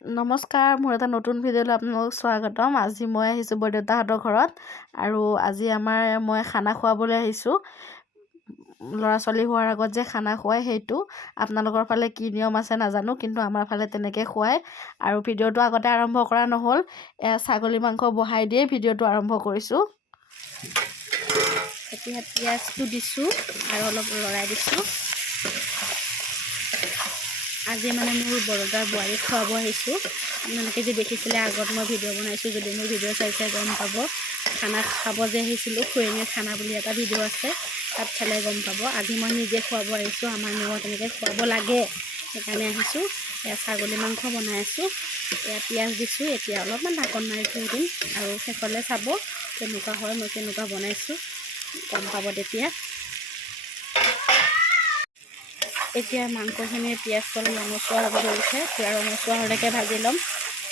নমস্কাৰ, মোৰ এটা নতুন ভিডিঅ'লৈ আপোনালোকক স্বাগতম। আজি মই আহিছোঁ বৰদেউতাহঁতৰ ঘৰত আৰু আজি মই খানা খুৱাবলৈ আহিছোঁ। ল'ৰা ছোৱালী হোৱাৰ আগত যে খানা খুৱায় সেইটো আপোনালোকৰ ফালে কি নিয়ম আছে নাজানো, কিন্তু আমাৰ ফালে তেনেকৈ খুৱায়। আৰু ভিডিঅ'টো আগতে আৰম্ভ কৰা নহ'ল, ছাগলী মাংস বহাই দিয়ে ভিডিঅ'টো আৰম্ভ কৰিছোঁ। এতিয়া পিঁয়াজটো দিছোঁ আৰু অলপ লৰাই দিছোঁ। আজি মোৰ বৰদাৰ বোৱাৰীক খুৱাব আহিছোঁ। আপোনালোকে যে দেখিছিলে আগত মই ভিডিঅ' বনাইছোঁ, যদি মোৰ ভিডিঅ' চাইছে গম পাব। খানা খাব যে আহিছিলোঁ, খুৰীণীৰ খানা বুলি এটা ভিডিঅ' আছে, তাত চালে গম পাব। আজি মই নিজে খুৱাব আহিছোঁ, আমাৰ নিয়মত তেনেকৈ খুৱাব লাগে, সেইকাৰণে আহিছোঁ। ছাগলী মাংস বনাই আছোঁ, পিঁয়াজ দিছোঁ। এতিয়া অলপমান ঢাকন মাৰি থৈ দিম আৰু শেষলৈ চাব কেনেকুৱা হয়, মই কেনেকুৱা বনাইছোঁ গম পাব তেতিয়া। এতিয়া মাংসখিনি পিঁয়াজটো ৰঙচুৱা হ'ব ধৰিছে, ৰঙচুৱা হ'লেকে ভাজি ল'ম।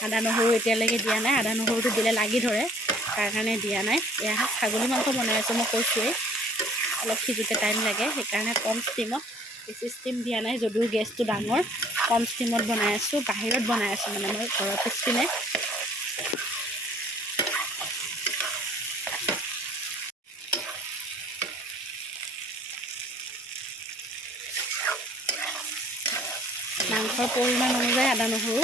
আদা নহৰু এতিয়ালৈকে দিয়া নাই, আদা নহৰুটো দিলে লাগি ধৰে, তাৰ কাৰণে দিয়া নাই। এয়া ছাগলী মাংস বনাই আছোঁ, মই কৈছোঁৱেই অলপ সিজোতে টাইম লাগে, সেইকাৰণে কম ষ্টিমত, বেছি ষ্টিম দিয়া নাই যদিও গেছটো ডাঙৰ, কম ষ্টিমত বনাই আছোঁ। বাহিৰত বনাই আছোঁ মই ঘৰৰ পিছপিনে। মাংসৰ পৰিমাণ অনুযায়ী আদা নহৰু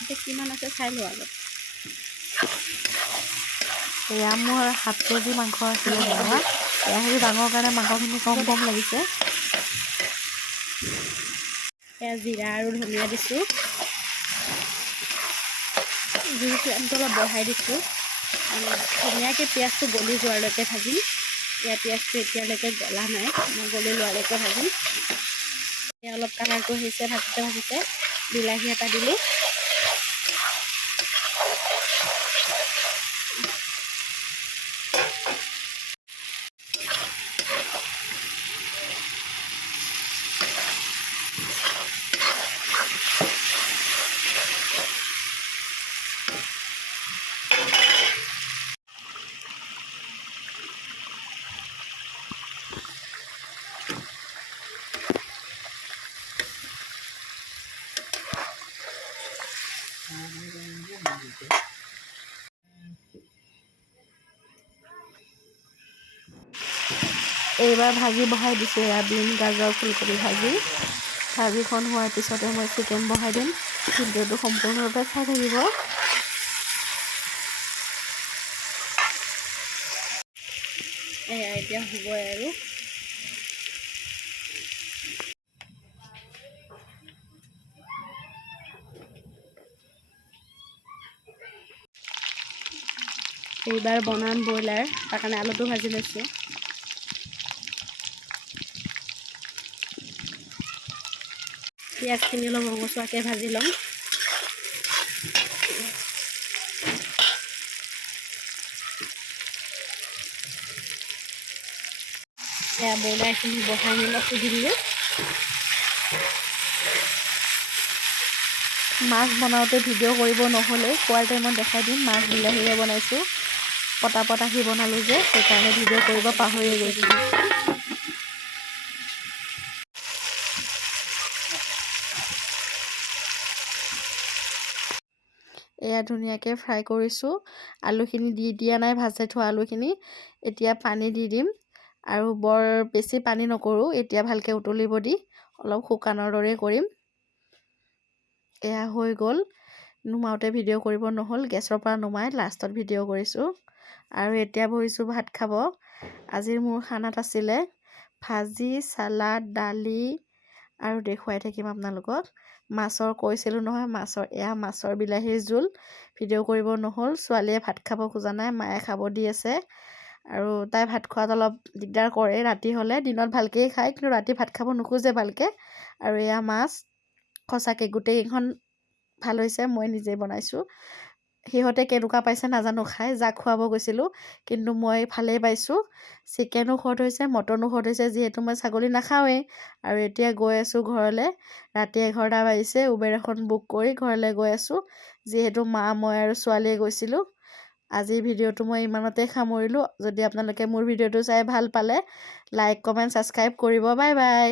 এতিয়া কিমান আছে চাই লওঁ আগত। এয়া মোৰ 7 কেজি মাংস আছিলে বনোৱা। এয়া সেইটো ডাঙৰ কাৰণে মাংসখিনি কম কম লাগিছে। এয়া জিৰা আৰু ধনিয়া দিছোঁ, জুইৰ ফ্লেমটো অলপ বঢ়াই দিছোঁ। ধুনীয়াকৈ পিঁয়াজটো গলি যোৱালৈকে ভাজিম। পিঁয়াজটো এতিয়ালৈকে গলা নাই, মই গলি লোৱালৈকে ভাজিম। এতিয়া অলপ কালাৰটো হৈছে ভাজোতে ভাজোতে বিলাহী এটা দিলোঁ। এইবাৰ ভাজি বহাই দিছোঁ, এয়া বিন গাজৰ ফুলকবি ভাজিখন হোৱাৰ পিছতে মই চিকেন বহাই দিম। ভিডিঅ'টো সম্পূৰ্ণৰূপে চাই থাকিব। এয়া এতিয়া হ'বই আৰু। এইবাৰ বনাম ব্ৰইলাৰ, তাৰ কাৰণে আলুটো ভাজি লৈছোঁ। পিঁয়াজখিনি অলপ ৰঙচুৱাকৈ ভাজি ল'ম। এয়া ব্ৰইলাৰখিনি বহাই অলপ সিজি দিলোঁ। মাছ বনাওঁতে ভিডিঅ' কৰিব নহ'লে খোৱাৰ টাইমত দেখাই দিম। মাছ বিলাহীৰে বনাইছোঁ, পটাপট আহি বনালোঁ যে, সেইকাৰণে ভিডিঅ' কৰিব পাহৰিয়ে গৈছিলোঁ। এয়া ধুনীয়াকৈ ফ্ৰাই কৰিছোঁ। আলুখিনি দিয়া নাই, ভাজাই থোৱা আলুখিনি। এতিয়া পানী দি দিম আৰু বৰ বেছি পানী নকৰোঁ, এতিয়া ভালকৈ উতলিব দি অলপ শুকানৰ দৰে কৰিম। এয়া হৈ গ'ল। নুমাওঁতে ভিডিঅ' কৰিব নহ'ল, গেছৰ পৰা নুমাই লাষ্টত ভিডিঅ' কৰিছোঁ। আৰু এতিয়া বহিছোঁ ভাত খাব। আজিৰ মোৰ খানাত আছিলে ভাজি, চালাড, দালি আৰু দেখুৱাই থাকিম আপোনালোকক। মাছৰ কৈছিলোঁ নহয়, মাছৰ বিলাহীৰ জোল। ভিডিঅ' কৰিব নহ'ল, ছোৱালীয়ে ভাত খাব খোজা নাই, মায়ে খাব দি আছে। আৰু তাই ভাত খোৱাত অলপ দিগদাৰ কৰে ৰাতি হ'লে, দিনত ভালকৈয়ে খায়, কিন্তু ৰাতি ভাত খাব নোখোজে ভালকৈ। আৰু এয়া মাছ, সঁচাকৈ গোটেইকেইখন ভাল হৈছে, মই নিজে বনাইছোঁ। সিহঁতে কেনেকুৱা পাইছে নাজানো খাই, যাক খুৱাব গৈছিলোঁ, কিন্তু মই ভালেই পাইছোঁ। চিকেনো সোৱাদ হৈছে, মটনো সোৱাদ হৈছে, যিহেতু মই ছাগলী নাখাওঁৱেই। আৰু এতিয়া গৈ আছোঁ ঘৰলৈ। ৰাতি 11টা বাজিছে, উবেৰ এখন বুক কৰি ঘৰলৈ গৈ আছোঁ, যিহেতু মা, মই আৰু ছোৱালীয়ে গৈছিলোঁ। আজিৰ ভিডিঅ'টো মই ইমানতে সামৰিলোঁ। যদি আপোনালোকে মোৰ ভিডিঅ'টো চাই ভাল পালে, লাইক, কমেণ্ট, ছাবস্ক্ৰাইব কৰিব। Bye bye.